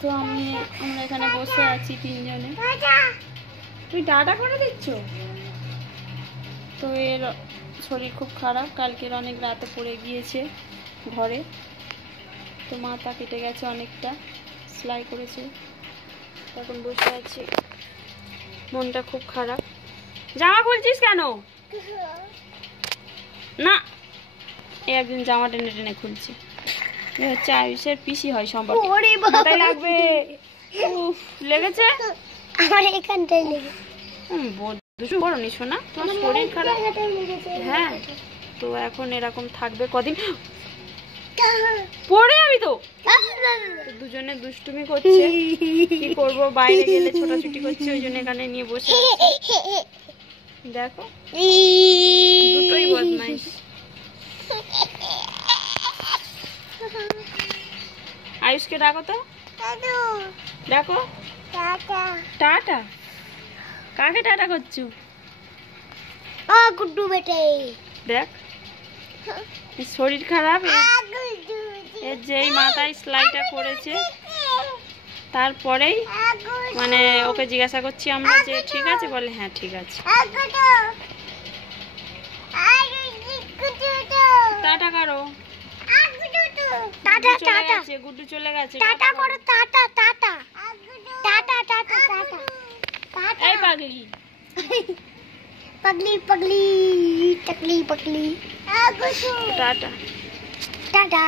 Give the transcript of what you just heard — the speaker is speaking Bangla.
তো আমরা এখানে বসে আছি তিনজনে। তুই ডাটা করে দিচ্ছ? তো এর শরীর খুব খারাপ, কালকের অনেক রাতে পড়ে গিয়েছে ঘরে, তো মাথা কেটে গেছে অনেকটা, সেলাই করেছে। এখন বসে আছি, মনটা খুব খারাপ। জামা খুলছিস কেন? না, একদিন জামা টেনে টেনে খুলছি। এ হচ্ছে আয়ুষের পিসি হয় সম্পর্কে। মাথায় লাগবে। উফ, লেগেছে আমার এখানটায় লেগেছে। দুশো বড় নি শোনা, তোমার শরীর খারাপ। হ্যাঁ, তো এখন এরকম থাকবে কদিন, পড়ে যাবি তো। দুজনে দুষ্টুমি করছে, কি করব, বাইরে গেলে ছোটাছুটি করছে, ওই জন্য এখানে নিয়ে বসে আছি। দেখো দুটোই বদমাইশ। আয়ুষকে ডাকো তো, ডাকো। টাটা। কাকে টাটা করছো? গুড্ডু বেটে দেখ, শরীর খারাপ, এর যেই মাথায় সেলাইটা করেছে তারপরেই মানে ওকে জিজ্ঞাসা করছি আমরা যে ঠিক আছে, বলে হ্যাঁ ঠিক আছে। টাটা করো। টাটা চলে টাটা গেছে, গুড্ডু চলে গেছে। টাটা করো, tata tata tata tata tata. এই পাগলি, पगली पगली टकली पगली টাটা। टाटा।